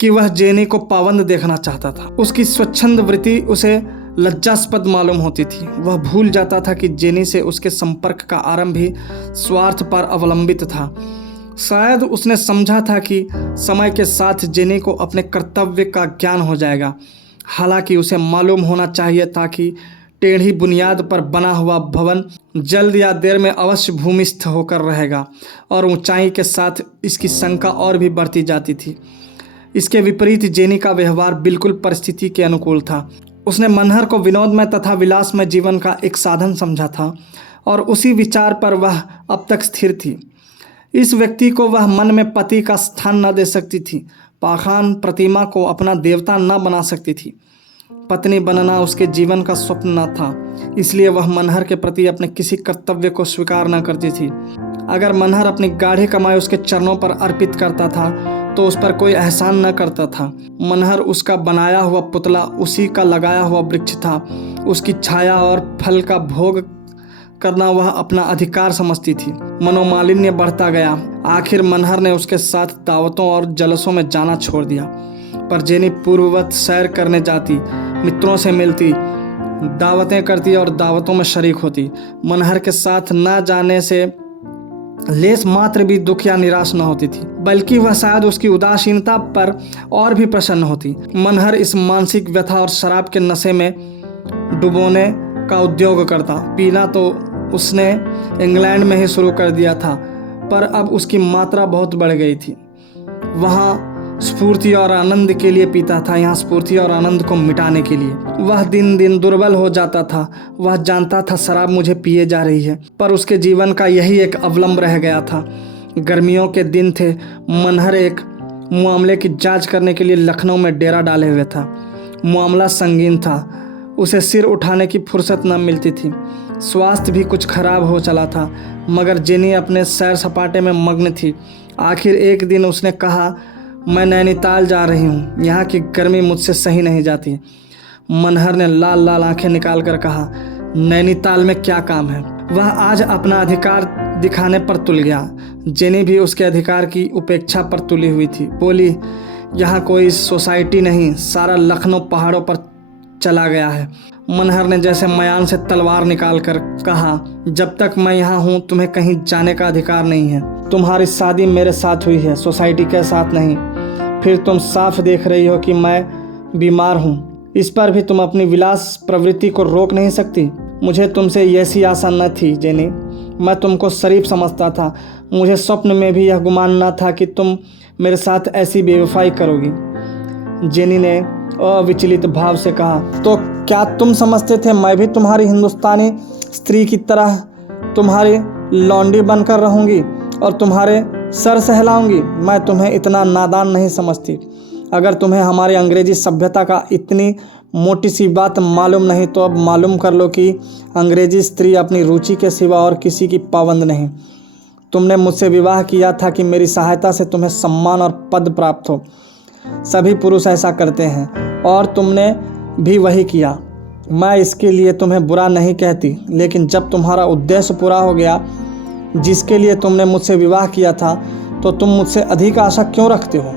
कि वह जेनी को पाबंद देखना चाहता था। उसकी स्वच्छंद वृत्ति उसे लज्जास्पद मालूम होती थी। वह भूल जाता था कि जेनी से उसके संपर्क का आरंभ ही स्वार्थ पर अवलंबित था। शायद उसने समझा था कि समय के साथ जेनी को अपने कर्तव्य का ज्ञान हो जाएगा। हालांकि उसे मालूम होना चाहिए था कि टेढ़ी बुनियाद पर बना हुआ भवन जल्द या देर में अवश्य भूमिस्थ होकर रहेगा, और ऊंचाई के साथ इसकी शंका और भी बढ़ती जाती थी। इसके विपरीत जेनी का व्यवहार बिल्कुल परिस्थिति के अनुकूल था। उसने मनहर को विनोदमय तथा विलासमय जीवन का एक साधन समझा था, और उसी विचार पर वह अब तक स्थिर थी। इस व्यक्ति को वह मन में पति का स्थान न दे सकती थी, पाषाण प्रतिमा को अपना देवता न बना सकती थी। पत्नी बनना उसके जीवन का स्वप्न न था, इसलिए वह मनहर के प्रति अपने किसी कर्तव्य को स्वीकार न करती थी। अगर मनहर अपनी गाढ़ी कमाई उसके चरणों पर अर्पित करता था तो उस पर कोई एहसान न करता था। मनहर उसका बनाया हुआ पुतला, उसी का लगाया हुआ वृक्ष था। उसकी छाया और फल का भोग करना वह अपना अधिकार समझती थी। मनोमालिन्य बढ़ता गया। आखिर मनहर ने उसके साथ दावतों और जलसों में जाना छोड़ दिया। पर जेनी पूर्ववत सैर करने जाती, मित्रों से मिलती, दावतें करती और दावतों में शरीक होती। मनहर के साथ न जाने से लेस मात्र भी दुख या निराश न होती थी, बल्कि वह शायद उसकी उदासीनता पर और भी प्रसन्न होती। मनहर इस मानसिक व्यथा और शराब के नशे में डुबोने का उद्योग करता। पीना तो उसने इंग्लैंड में ही शुरू कर दिया था, पर अब उसकी मात्रा बहुत बढ़ गई थी। वहाँ स्फूर्ति और आनंद के लिए पीता था, यहाँ स्फूर्ति और आनंद को मिटाने के लिए। वह दिन दिन दुर्बल हो जाता था। वह जानता था शराब मुझे पिए जा रही है, पर उसके जीवन का यही एक अवलंब रह गया था। गर्मियों के दिन थे। मनहर एक मामले की जांच करने के लिए लखनऊ में डेरा डाले हुए था। मामला संगीन था। उसे सिर उठाने की फुर्सत न मिलती थी। स्वास्थ्य भी कुछ खराब हो चला था, मगर जेनी अपने सैर सपाटे में मग्न थी। आखिर एक दिन उसने कहा, मैं नैनीताल जा रही हूँ, यहाँ की गर्मी मुझसे सही नहीं जाती। मनहर ने लाल लाल आंखें निकाल कर कहा, नैनीताल में क्या काम है? वह आज अपना अधिकार दिखाने पर तुल गया। जेनी भी उसके अधिकार की उपेक्षा पर तुली हुई थी। बोली, यहाँ कोई सोसाइटी नहीं, सारा लखनऊ पहाड़ों पर चला गया है। मनहर ने जैसे मयान से तलवार निकाल कर कहा, जब तक मैं यहाँ हूँ तुम्हें कहीं जाने का अधिकार नहीं है। तुम्हारी शादी मेरे साथ हुई है, सोसाइटी के साथ नहीं। फिर तुम साफ देख रही हो कि मैं बीमार हूँ। इस पर भी तुम अपनी विलास प्रवृत्ति को रोक नहीं सकती। मुझे तुमसे ऐसी आशा न थी जेनी। मैं तुमको शरीफ समझता था। मुझे स्वप्न में भी यह गुमान न था कि तुम मेरे साथ ऐसी बेवफाई करोगी। जेनी ने अविचलित भाव से कहा, तो क्या तुम समझते थे मैं भी तुम्हारी हिंदुस्तानी स्त्री की तरह तुम्हारी लौंडी बनकर रहूंगी और तुम्हारे सर सहलाऊंगी? मैं तुम्हें इतना नादान नहीं समझती। अगर तुम्हें हमारी अंग्रेजी सभ्यता का इतनी मोटी सी बात मालूम नहीं तो अब मालूम कर लो कि अंग्रेजी स्त्री अपनी रुचि के सिवा और किसी की पाबंद नहीं। तुमने मुझसे विवाह किया था कि मेरी सहायता से तुम्हें सम्मान और पद प्राप्त हो। सभी पुरुष ऐसा करते हैं और तुमने भी वही किया। मैं इसके लिए तुम्हें बुरा नहीं कहती, लेकिन जब तुम्हारा उद्देश्य पूरा हो गया जिसके लिए तुमने मुझसे विवाह किया था, तो तुम मुझसे अधिक आशा क्यों रखते हो?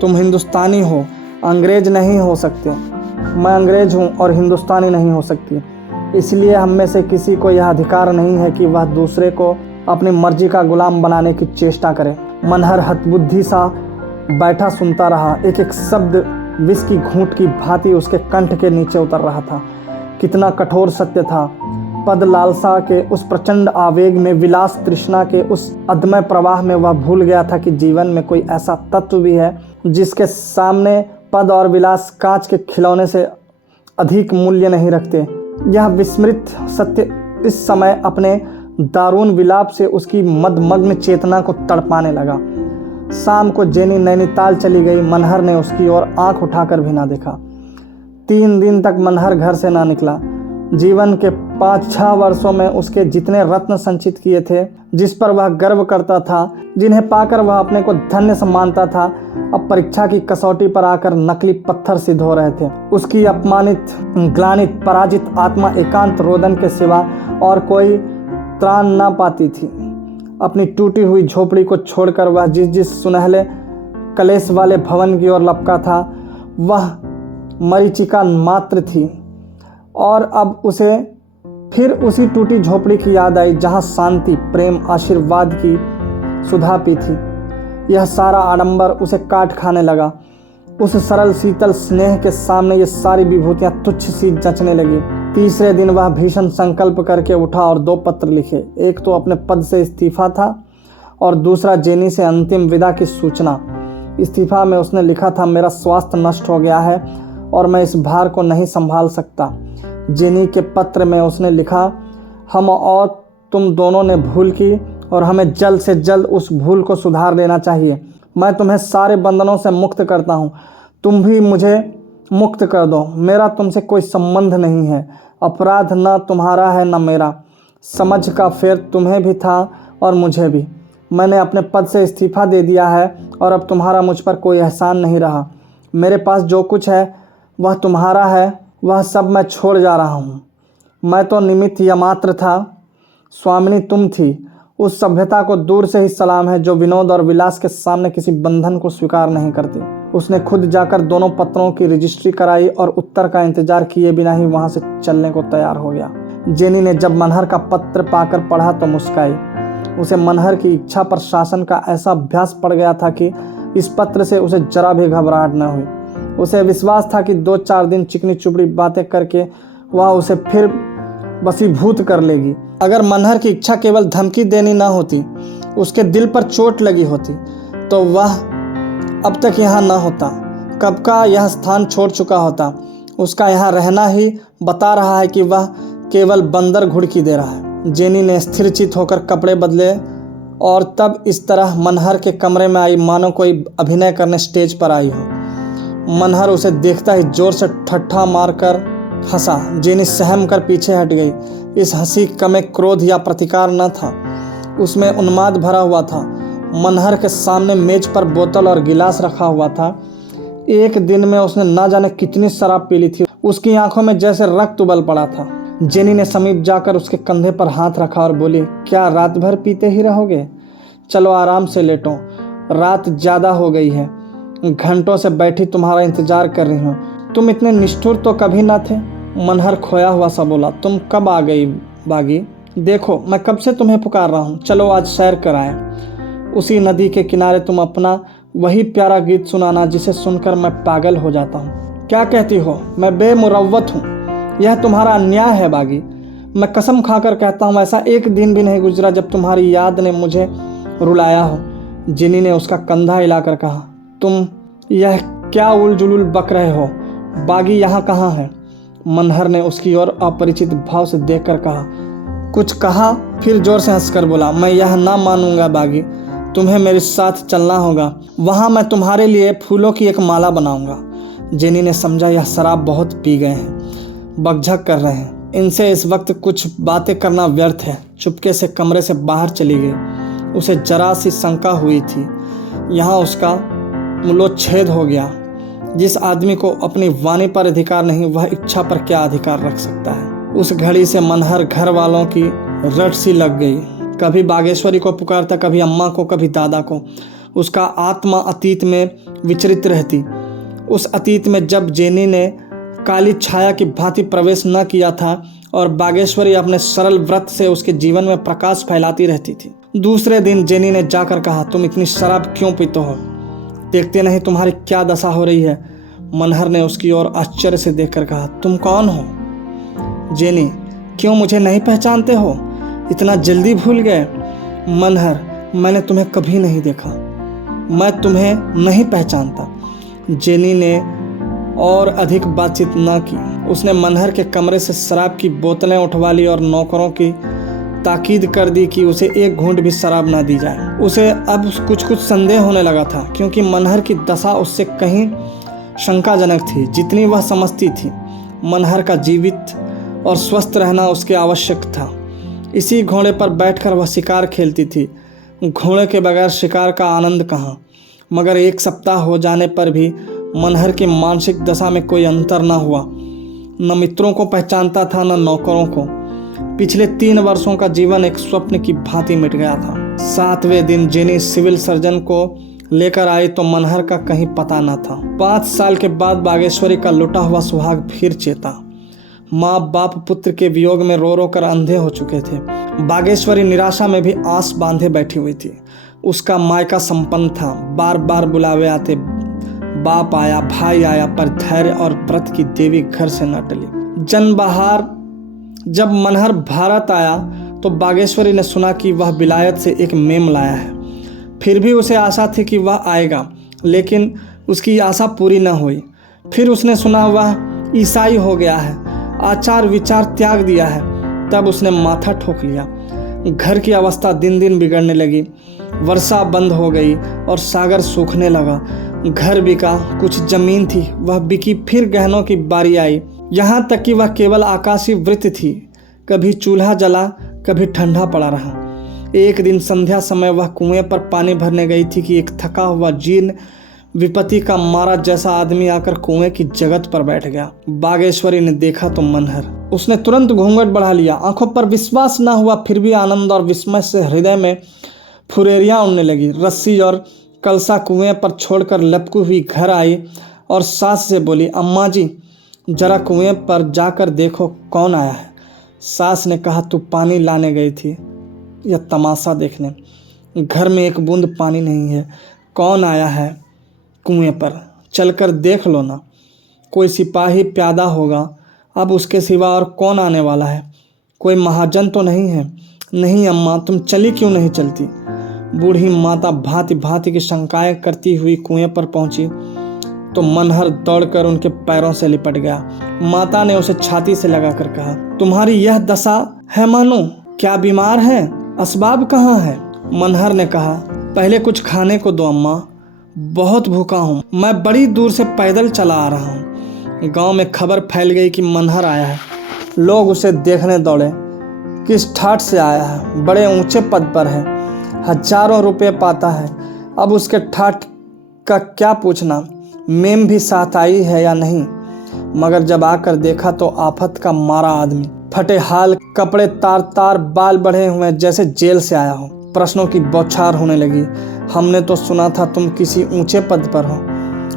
तुम हिंदुस्तानी हो, अंग्रेज नहीं हो सकते। मैं अंग्रेज हूँ और हिंदुस्तानी नहीं हो सकती। इसलिए हम में से किसी को यह अधिकार नहीं है कि वह दूसरे को अपनी मर्जी का गुलाम बनाने की चेष्टा करे। मनहर हतबुद्धि सा बैठा सुनता रहा। एक एक शब्द विष की घूंट की भांति उसके कंठ के नीचे उतर रहा था। कितना कठोर सत्य था। पद लालसा के उस प्रचंड आवेग में, विलास तृष्णा के उस अदम्य प्रवाह में वह भूल गया था कि जीवन में कोई ऐसा तत्व भी है जिसके सामने पद और विलास कांच के खिलौने से अधिक मूल्य नहीं रखते। यह विस्मृत सत्य इस समय अपने दारुण विलाप से उसकी मदमग्न चेतना को तड़पाने लगा। शाम को जेनी नैनीताल चली गई। मनहर ने उसकी ओर आंख उठाकर भी ना देखा। 3 दिन तक मनहर घर से ना निकला। जीवन के 5-6 वर्षों में उसके जितने रत्न संचित किए थे, जिस पर वह गर्व करता था, जिन्हें पाकर वह अपने को धन्य मानता था, अब परीक्षा की कसौटी पर आकर नकली पत्थर सिद्ध हो रहे थे। उसकी अपमानित, ग्लानित, पराजित आत्मा एकांत रोदन के सिवा और कोई त्राण ना पाती थी। अपनी टूटी हुई झोपड़ी को छोड़कर वह जिस जिस सुनहले कलेश वाले भवन की ओर लपका था, वह मरीचिका मात्र थी। और अब उसे फिर उसी टूटी झोपड़ी की याद आई जहां शांति, प्रेम, आशीर्वाद की सुधा पी थी। यह सारा आडंबर उसे काट खाने लगा। उस सरल शीतल स्नेह के सामने ये सारी विभूतियां तुच्छ सी जचने लगी। तीसरे दिन वह भीषण संकल्प करके उठा और 2 पत्र लिखे। एक तो अपने पद से इस्तीफा था और दूसरा जेनी से अंतिम विदा की सूचना। इस्तीफा में उसने लिखा था, मेरा स्वास्थ्य नष्ट हो गया है और मैं इस भार को नहीं संभाल सकता। जेनी के पत्र में उसने लिखा, हम और तुम दोनों ने भूल की और हमें जल्द से जल्द उस भूल को सुधार लेना चाहिए। मैं तुम्हें सारे बंधनों से मुक्त करता हूँ, तुम भी मुझे मुक्त कर दो। मेरा तुमसे कोई संबंध नहीं है। अपराध न तुम्हारा है न मेरा। समझ का फेर तुम्हें भी था और मुझे भी। मैंने अपने पद से इस्तीफा दे दिया है और अब तुम्हारा मुझ पर कोई एहसान नहीं रहा। मेरे पास जो कुछ है वह तुम्हारा है, वह सब मैं छोड़ जा रहा हूँ। मैं तो निमित्त या मात्र था, स्वामिनी तुम थी। उस सभ्यता को दूर से ही सलाम है जो विनोद और विलास के सामने किसी बंधन को स्वीकार नहीं करती। उसने खुद जाकर दोनों पत्रों की रजिस्ट्री कराई और उत्तर का इंतजार किए बिना ही वहां से चलने को तैयार हो गया। जेनी ने जब मनहर का पत्र पाकर पढ़ा तो मुस्काई। उसे मनहर की इच्छा पर शासन का ऐसा अभ्यास पड़ गया था कि इस पत्र से उसे जरा भी घबराहट न हुई। उसे विश्वास था कि 2-4 दिन चिकनी चुपड़ी बातें करके वह उसे फिर वशीभूत कर लेगी। अगर मनहर की इच्छा केवल धमकी देनी न होती, उसके दिल पर चोट लगी होती, तो वह अब तक यहाँ न होता। कब का यह स्थान छोड़ चुका होता। उसका यहाँ रहना ही बता रहा है कि वह केवल बंदर घुड़की दे रहा है। जेनी ने स्थिरचित होकर कपड़े बदले और तब इस तरह मनहर के कमरे में आई मानो कोई अभिनय करने स्टेज पर आई हो। मनहर उसे देखता ही जोर से ठट्ठा मारकर हंसा। जेनी सहम कर पीछे हट गई। इस हंसी में क्रोध या प्रतिकार न था, उसमें उन्माद भरा हुआ था। मनहर के सामने मेज पर बोतल और गिलास रखा हुआ था। एक दिन में उसने ना जाने कितनी शराब पी ली थी। उसकी आंखों में जैसे रक्त उबल पड़ा था। जेनी ने समीप जाकर उसके कंधे पर हाथ रखा और बोली, क्या रात भर पीते ही रहोगे? चलो आराम से लेटो, रात ज़्यादा हो गई है। घंटों से बैठी तुम्हारा इंतजार कर रही हूँ। तुम इतने निष्ठुर तो कभी ना थे। मनहर खोया हुआ सा बोला, तुम कब आ गई बागी? देखो मैं कब से तुम्हें पुकार रहा हूँ। चलो आज सैर कराएं। उसी नदी के किनारे तुम अपना वही प्यारा गीत सुनाना जिसे सुनकर मैं पागल हो जाता हूँ। क्या कहती हो? मैं बेमुरव्वत हूँ। यह तुम्हारा अन्याय है बागी। मैं कसम खाकर कहता हूँ ऐसा एक दिन भी नहीं गुजरा जब तुम्हारी याद ने मुझे रुलाया हो। जिनी ने उसका कंधा हिलाकर कहा, तुम यह क्या उलझुल बक रहे हो? बागी यहाँ कहाँ है? मनहर ने उसकी ओर अपरिचित भाव से देखकर कहा। कुछ कहा, फिर जोर से हंसकर बोला, मैं यह ना मानूंगा बागी। तुम्हें मेरे साथ चलना होगा। वहाँ मैं तुम्हारे लिए फूलों की एक माला बनाऊंगा। जेनी ने समझा यह शराब बहुत पी गए हैं, बकझक कर रहे हैं। इनसे इस वक्त कुछ बातें करना व्यर्थ है। चुपके से कमरे से बाहर चली गई। उसे जरा सी शंका हुई थी, यहाँ उसका मूलोच्छेद हो गया। जिस आदमी को अपनी वाणी पर अधिकार नहीं, वह इच्छा पर क्या अधिकार रख सकता है? उस घड़ी से मनहर घर वालों की रट सी लग गई। कभी बागेश्वरी को पुकारता, कभी अम्मा को, कभी दादा को। उसका आत्मा अतीत में विचरित रहती। उस अतीत में जब जेनी ने काली छाया की भांति प्रवेश न किया था और बागेश्वरी अपने सरल व्रत से उसके जीवन में प्रकाश फैलाती रहती थी। दूसरे दिन जेनी ने जाकर कहा, तुम इतनी शराब क्यों पीते हो? देखते नहीं तुम्हारी क्या दशा हो रही है। मनहर ने उसकी ओर आश्चर्य से देखकर कहा, तुम कौन हो? जेनी, क्यों मुझे नहीं पहचानते हो? इतना जल्दी भूल गए? मनहर, मैंने तुम्हें कभी नहीं देखा, मैं तुम्हें नहीं पहचानता। जेनी ने और अधिक बातचीत न की। उसने मनहर के कमरे से शराब की बोतलें उठवा ली और नौकरों की ताकीद कर दी कि उसे एक घूंट भी शराब ना दी जाए। उसे अब कुछ संदेह होने लगा था, क्योंकि मनहर की दशा उससे कहीं शंकाजनक थी जितनी वह समझती थी। मनहर का जीवित और स्वस्थ रहना उसके आवश्यक था। इसी घोड़े पर बैठकर वह शिकार खेलती थी। घोड़े के बगैर शिकार का आनंद कहाँ। मगर एक सप्ताह हो जाने पर भी मनहर की मानसिक दशा में कोई अंतर न हुआ। न मित्रों को पहचानता था, न नौकरों को। पिछले 3 वर्षों का जीवन एक स्वप्न की भांति मिट गया था। 7वें दिन जेनी सिविल सर्जन को लेकर आई तो मनहर का कहीं पता न था। 5 साल के बाद बागेश्वरी का लुटा हुआ सुहाग फिर चेता। माँ बाप पुत्र के वियोग में रो रो कर अंधे हो चुके थे। बागेश्वरी निराशा में भी आस बांधे बैठी हुई थी। उसका मायका संपन्न था, बार बार बुलावे आते, बाप आया, भाई आया, पर धैर्य और व्रत की देवी घर से न टली। जनबहार जब मनहर भारत आया तो बागेश्वरी ने सुना कि वह विलायत से एक मेम लाया है। फिर भी उसे आशा थी कि वह आएगा, लेकिन उसकी आशा पूरी न हुई। फिर उसने सुना वह ईसाई हो गया है, आचार विचार त्याग दिया है। तब उसने माथा ठोक लिया। घर की अवस्था दिन दिन बिगड़ने लगी। वर्षा बंद हो गई और सागर सूखने लगा। घर बिका, कुछ जमीन थी वह बिकी, फिर गहनों की बारी आई। यहाँ तक कि वह केवल आकाशीय वृत्त थी। कभी चूल्हा जला, कभी ठंडा पड़ा रहा। एक दिन संध्या समय वह कुएं पर पानी भरने गई थी कि एक थका हुआ जीर्ण विपत्ति का मारा जैसा आदमी आकर कुएं की जगत पर बैठ गया। बागेश्वरी ने देखा तो मनहर। उसने तुरंत घूंघट बढ़ा लिया। आंखों पर विश्वास न हुआ, फिर भी आनंद और विस्मय से हृदय में फुरेरियां उड़ने लगी। रस्सी और कलसा कुएं पर छोड़कर लपकू हुई घर आई और सास से बोली, अम्मा जी, जरा कुएं पर जाकर देखो कौन आया है। सास ने कहा, तू पानी लाने गई थी या तमाशा देखने? घर में एक बूंद पानी नहीं है। कौन आया है कुएं पर? चलकर देख लो ना। कोई सिपाही प्यादा होगा, अब उसके सिवा और कौन आने वाला है? कोई महाजन तो नहीं है? नहीं अम्मा, तुम चली क्यों नहीं चलती? बूढ़ी माता भांति भांति की शंकाएं करती हुई कुएं पर पहुंची तो मनहर दौड़कर उनके पैरों से लिपट गया। माता ने उसे छाती से लगाकर कहा, तुम्हारी यह दशा है मानो? क्या बीमार है? असबाब कहाँ है? मनहर ने कहा, पहले कुछ खाने को दो अम्मा, बहुत भूखा हूँ। मैं बड़ी दूर से पैदल चला आ रहा हूँ। गांव में खबर फैल गई कि मनहर आया है। लोग उसे देखने दौड़े। किस ठाठ से आया है? बड़े ऊंचे पद पर है, हजारों रुपए पाता है। अब उसके ठाठ का क्या पूछना, मेम भी साथ आई है या नहीं। मगर जब आकर देखा तो आफत का मारा आदमी, फटे हाल कपड़े, तार तार बाल बढ़े हुए जैसे जेल से आया हो। प्रश्नों की बौछार होने लगी। हमने तो सुना था तुम किसी ऊंचे पद पर हो।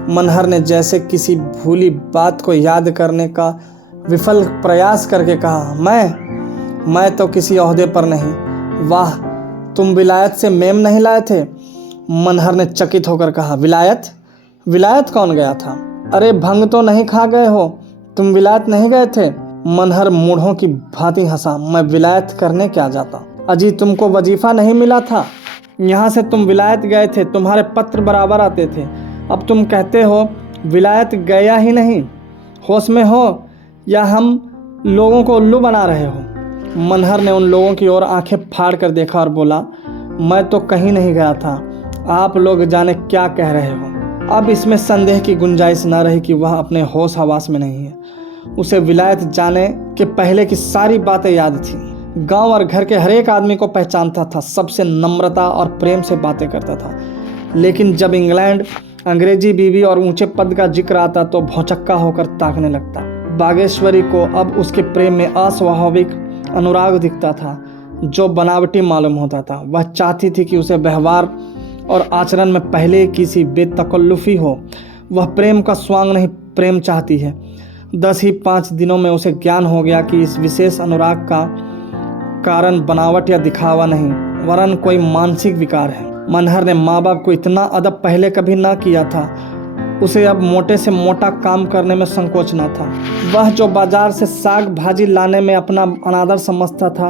मनहर ने जैसे किसी भूली बात को याद करने का विफल प्रयास करके कहा, मैं तो किसी ओहदे पर नहीं। वाह, तुम विलायत से मेम नहीं लाए थे? मनहर ने चकित होकर कहा, विलायत कौन गया था? अरे भंग तो नहीं खा गए हो? तुम विलायत नहीं गए थे? मनहर मूढ़ों की भांति हंसा, मैं विलायत करने क्या जाता? अजी, तुमको वजीफा नहीं मिला था? यहाँ से तुम विलायत गए थे, तुम्हारे पत्र बराबर आते थे। अब तुम कहते हो विलायत गया ही नहीं। होश में हो या हम लोगों को उल्लू बना रहे हो? मनहर ने उन लोगों की ओर आंखें फाड़ कर देखा और बोला, मैं तो कहीं नहीं गया था, आप लोग जाने क्या कह रहे हो। अब इसमें संदेह की गुंजाइश न रही कि वह अपने होश हवास में नहीं है। उसे विलायत जाने के पहले की सारी बातें याद थी। गांव और घर के हर एक आदमी को पहचानता था, सबसे नम्रता और प्रेम से बातें करता था। लेकिन जब इंग्लैंड, अंग्रेजी बीवी और ऊंचे पद का जिक्र आता तो भौचक्का होकर ताकने लगता। बागेश्वरी को अब उसके प्रेम में अस्वाभाविक अनुराग दिखता था, जो बनावटी मालूम होता था। वह चाहती थी कि उसे व्यवहार और आचरण में पहले किसी बेतकल्लुफी हो। वह प्रेम का स्वांग नहीं, प्रेम चाहती है। 10 ही 5 दिनों में उसे ज्ञान हो गया कि इस विशेष अनुराग का कारण बनावट या दिखावा नहीं, वरन कोई मानसिक विकार है। मनहर ने माँ बाप को इतना अदब पहले कभी ना किया था। उसे अब मोटे से मोटा काम करने में संकोच न था। वह जो बाजार से साग भाजी लाने में अपना अनादर समझता था,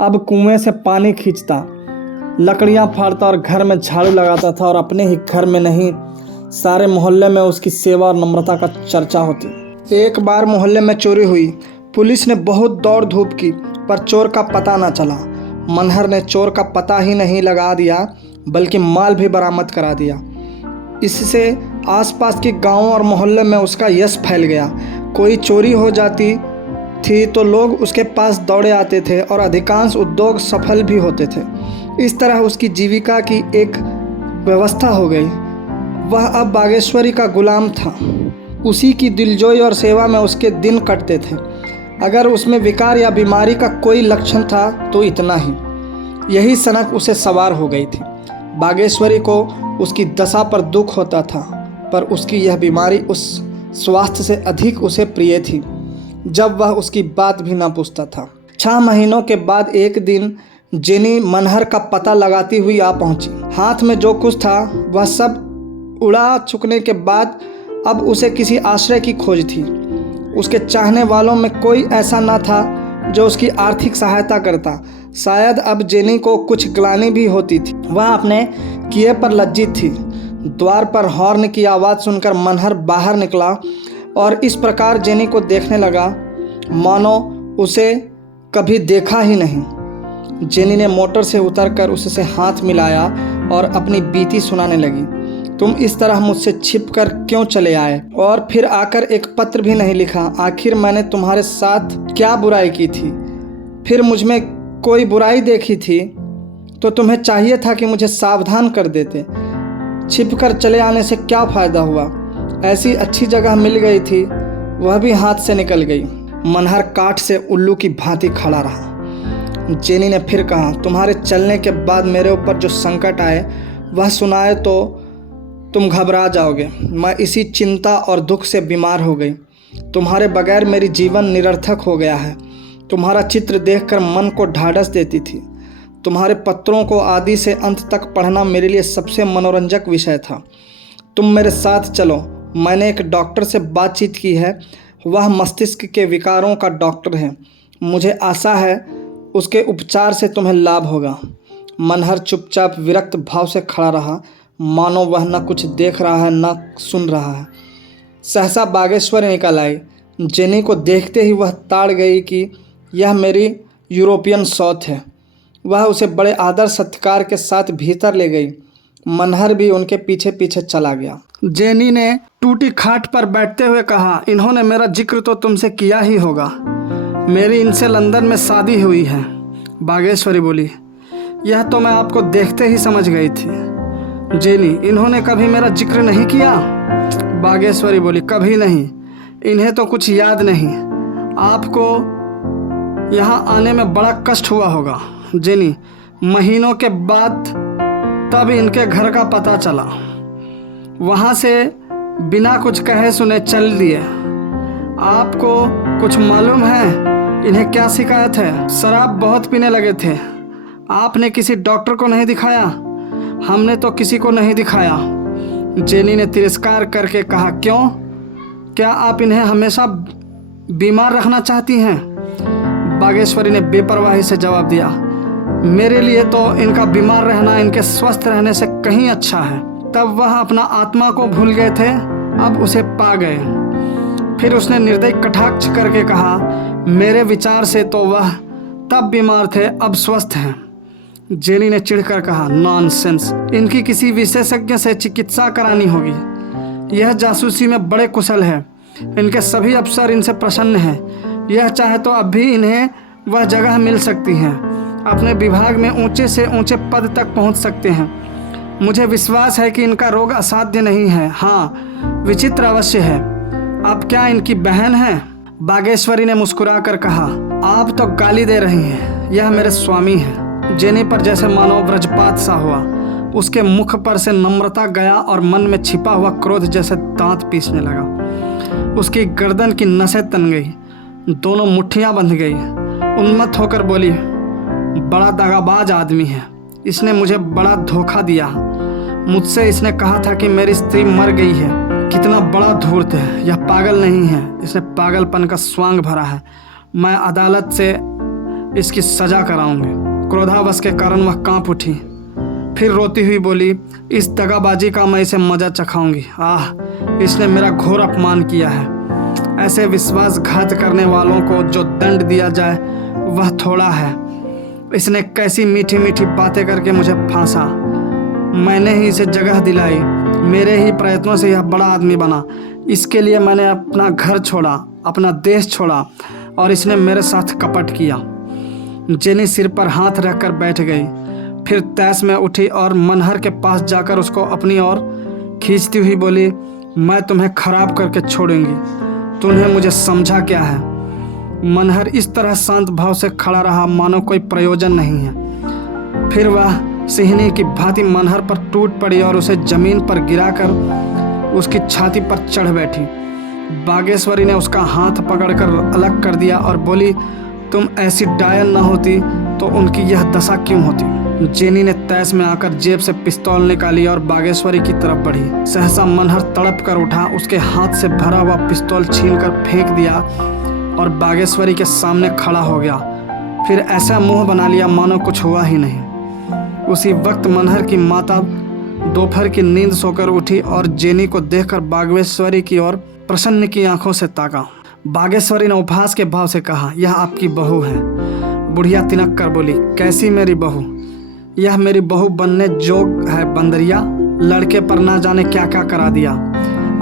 अब कुएं से पानी खींचता, लकड़ियां फाड़ता और घर में झाड़ू लगाता था। और अपने ही घर में नहीं, सारे मोहल्ले में उसकी सेवा और नम्रता का चर्चा होती। एक बार मोहल्ले में चोरी हुई। पुलिस ने बहुत दौड़ धूप की, पर चोर का पता न चला। मनहर ने चोर का पता ही नहीं लगा दिया, बल्कि माल भी बरामद करा दिया। इससे आसपास के गांवों और मोहल्ले में उसका यश फैल गया। कोई चोरी हो जाती थी तो लोग उसके पास दौड़े आते थे और अधिकांश उद्योग सफल भी होते थे। इस तरह उसकी जीविका की एक व्यवस्था हो गई। वह अब बागेश्वरी का गुलाम था। उसी की दिलजोई और सेवा में उसके दिन कटते थे। अगर उसमें विकार या बीमारी का कोई लक्षण था तो इतना ही। यही सनक उसे सवार हो गई थी। बागेश्वरी को उसकी दशा पर दुख होता था, पर उसकी यह बीमारी उस स्वास्थ्य से अधिक उसे प्रिय थी, जब वह उसकी बात भी न पूछता था। 6 महीनों के बाद एक दिन जेनी मनहर का पता लगाती हुई आ पहुंची। हाथ में जो कुछ था वह सब उड़ा चुकने के बाद अब उसे किसी आश्रय की खोज थी। उसके चाहने वालों में कोई ऐसा न था जो उसकी आर्थिक सहायता करता। शायद अब जेनी को कुछ ग्लानि भी होती थी। वह अपने किए पर लज्जित थी। द्वार पर हॉर्न की आवाज़ सुनकर मनहर बाहर निकला और इस प्रकार जेनी को देखने लगा मानो उसे कभी देखा ही नहीं। जेनी ने मोटर से उतरकर उससे हाथ मिलाया और अपनी बीती सुनाने लगी। तुम इस तरह मुझसे छिपकर क्यों चले आए और फिर आकर एक पत्र भी नहीं लिखा? आखिर मैंने तुम्हारे साथ क्या बुराई की थी? फिर मुझमें कोई बुराई देखी थी तो तुम्हें चाहिए था कि मुझे सावधान कर देते। छिपकर चले आने से क्या फ़ायदा हुआ? ऐसी अच्छी जगह मिल गई थी, वह भी हाथ से निकल गई। मनहर काठ से उल्लू की भांति खड़ा रहा। जेनी ने फिर कहा, तुम्हारे चलने के बाद मेरे ऊपर जो संकट आए वह सुनाए तो तुम घबरा जाओगे। मैं इसी चिंता और दुख से बीमार हो गई। तुम्हारे बगैर मेरी जीवन निरर्थक हो गया है। तुम्हारा चित्र देखकर मन को ढाढ़स देती थी। तुम्हारे पत्रों को आदि से अंत तक पढ़ना मेरे लिए सबसे मनोरंजक विषय था। तुम मेरे साथ चलो। मैंने एक डॉक्टर से बातचीत की है, वह मस्तिष्क के विकारों का डॉक्टर है। मुझे आशा है उसके उपचार से तुम्हें लाभ होगा। मनहर चुपचाप विरक्त भाव से खड़ा रहा, मानो वह न कुछ देख रहा है न सुन रहा है। सहसा बागेश्वरी निकल आई। जेनी को देखते ही वह ताड़ गई कि यह मेरी यूरोपियन सौत है। वह उसे बड़े आदर सत्कार के साथ भीतर ले गई। मनहर भी उनके पीछे पीछे चला गया। जेनी ने टूटी खाट पर बैठते हुए कहा, इन्होंने मेरा जिक्र तो तुमसे किया ही होगा। मेरी इनसे लंदन में शादी हुई है। बागेश्वरी बोली, यह तो मैं आपको देखते ही समझ गई थी। जेनी, इन्होंने कभी मेरा जिक्र नहीं किया? बागेश्वरी बोली, कभी नहीं। इन्हें तो कुछ याद नहीं। आपको यहाँ आने में बड़ा कष्ट हुआ होगा। जेनी, महीनों के बाद तब इनके घर का पता चला। वहाँ से बिना कुछ कहे सुने चल दिए। आपको कुछ मालूम है इन्हें क्या शिकायत है? शराब बहुत पीने लगे थे। आपने किसी डॉक्टर को नहीं दिखाया? हमने तो किसी को नहीं दिखाया। जेनी ने तिरस्कार करके कहा, क्यों? क्या आप इन्हें हमेशा बीमार रखना चाहती हैं? बागेश्वरी ने बेपरवाही से जवाब दिया, मेरे लिए तो इनका बीमार रहना इनके स्वस्थ रहने से कहीं अच्छा है। तब वह अपना आत्मा को भूल गए थे, अब उसे पा गए। फिर उसने निर्दयी कटाक्ष करके कहा, मेरे विचार से तो वह तब बीमार थे, अब स्वस्थ हैं। जेनी ने चिढ़कर कहा, नॉनसेंस। इनकी किसी विशेषज्ञ से चिकित्सा करानी होगी। यह जासूसी में बड़े कुशल है। इनके सभी अफसर इनसे प्रसन्न हैं। यह चाहे तो अब भी इन्हें वह जगह मिल सकती है। अपने विभाग में ऊंचे से ऊंचे पद तक पहुंच सकते हैं। मुझे विश्वास है कि इनका रोग असाध्य नहीं है। हाँ, विचित्र अवश्य है। आप क्या इनकी बहन हैं? बागेश्वरी ने मुस्कुराकर कहा, आप तो गाली दे रही हैं। यह मेरे स्वामी हैं। जेनी पर जैसे मानो वज्रपात सा हुआ। उसके मुख पर से नम्रता गया और मन में छिपा हुआ क्रोध जैसे दांत पीसने लगा। उसकी गर्दन की नसें तन गई, दोनों मुट्ठियां बंध गई। उन्मत्त होकर बोली, बड़ा दगाबाज आदमी है। इसने मुझे बड़ा धोखा दिया। मुझसे इसने कहा था कि मेरी स्त्री मर गई है। कितना बड़ा धूर्त है, यह पागल नहीं है, इसने पागलपन का स्वांग भरा है। मैं अदालत से इसकी सजा कराऊंगी। क्रोधावश के कारण वह कांप उठी, फिर रोती हुई बोली, इस दगाबाजी का मैं इसे मजा चखाऊंगी। आह, इसने मेरा घोर अपमान किया है। ऐसे विश्वासघात करने वालों को जो दंड दिया जाए वह थोड़ा है। इसने कैसी मीठी मीठी बातें करके मुझे फांसा। मैंने ही इसे जगह दिलाई, मेरे ही प्रयत्नों से यह बड़ा आदमी बना। इसके लिए मैंने अपना घर छोड़ा, अपना देश छोड़ा, और इसने मेरे साथ कपट किया। जेनी सिर पर हाथ रखकर बैठ गई, फिर तैस में उठी और मनहर के पास जाकर उसको अपनी ओर खींचती हुई बोली, मैं तुम्हें खराब करके छोड़ूंगी। तूने मुझे समझा क्या है? मनहर इस तरह शांत भाव से खड़ा रहा मानो कोई प्रयोजन नहीं है। फिर वह सिंहनी की भांति मनहर पर टूट पड़ी और उसे जमीन पर गिराकर उसकी छाती पर चढ़ बैठी। बागेश्वरी ने उसका हाथ पकड़कर अलग कर दिया और बोली, तुम ऐसी डायन न होती तो उनकी यह दशा क्यों होती? जेनी ने तैस में आकर जेब से पिस्तौल निकाली और बागेश्वरी की तरफ बढ़ी। सहसा मनहर तड़प कर उठा, उसके हाथ से भरा हुआ पिस्तौल छीनकर फेंक दिया और बागेश्वरी के सामने खड़ा हो गया। फिर ऐसा मुंह बना लिया मानो कुछ हुआ ही नहीं। उसी वक्त मनहर की माता दोपहर की नींद सोकर उठी और जेनी को देखकर बागेश्वरी की ओर प्रसन्न की आंखों से ताका। बागेश्वरी ने उपहास के भाव से कहा, यह आपकी बहू है। बुढ़िया तिनक कर बोली, कैसी मेरी बहू? यह मेरी बहू बनने जोग है बंदरिया। लड़के पर ना जाने क्या क्या करा दिया,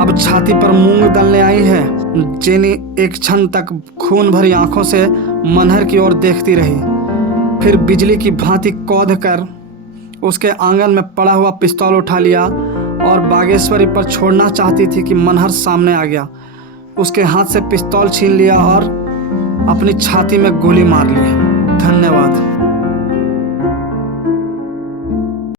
अब छाती पर मूंग दलने आई है। जेनी एक क्षण तक खून भरी आंखों से मनहर की ओर देखती रही, फिर बिजली की भांति कौंध कर उसके आंगन में पड़ा हुआ पिस्तौल उठा लिया और बागेश्वरी पर छोड़ना चाहती थी कि मनहर सामने आ गया। उसके हाथ से पिस्तौल छीन लिया और अपनी छाती में गोली मार ली। धन्यवाद।